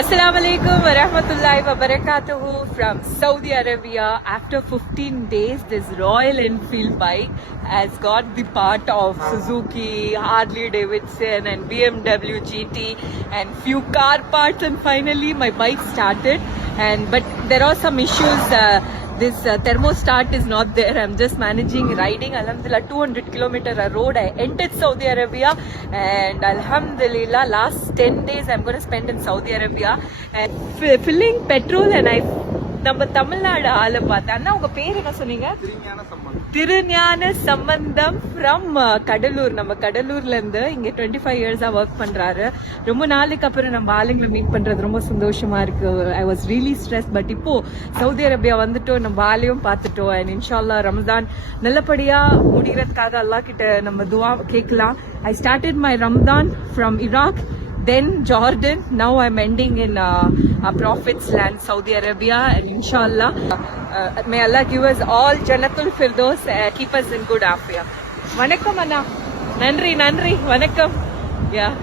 Assalamu alaikum wa rahmatullahi wa barakatuhu from Saudi Arabia. After 15 days, this Royal Enfield bike has got the part of Suzuki, Harley Davidson and BMW GT and few car parts, and finally my bike started. But there are some issues. This thermostat is not there. I'm just managing riding. Alhamdulillah, 200 kilometer a road. I entered Saudi Arabia, and Alhamdulillah, last 10 days I'm going to spend in Saudi Arabia and filling petrol. And நம்ம தமிழ்நாடு ஆளை பார்த்தா அண்ணா உங்க பேர் என்ன சொன்னீங்க? திருஞான சம்பந்தம் ஃப்ரம் கடலூர். நம்ம கடலூர்ல இருந்து இங்க 25 இயர்ஸா ஒர்க் பண்றாரு. ரொம்ப நாளைக்கு அப்புறம் நம்ம ஆளுங்களை மீட் பண்றது ரொம்ப சந்தோஷமா இருக்கு. I was really stress. But இப்போ சவுதி அரேபியா வந்துட்டோம், நம்ம ஆளையும் பார்த்துட்டோம். அண்ட் இன்ஷால்லா ரமதான் நல்லபடியா முடிகிறதுக்காக அல்லாஹ் கிட்ட நம்ம துவா கேட்கலாம். I started my Ramadan from Iraq, then Jordan. Now I'm ending in Prophet's land, Saudi Arabia, and inshallah may Allah give us all Jannatul Firdaus, keep us in good afia. Vanakkam anna, nandri vanakkam. Yeah.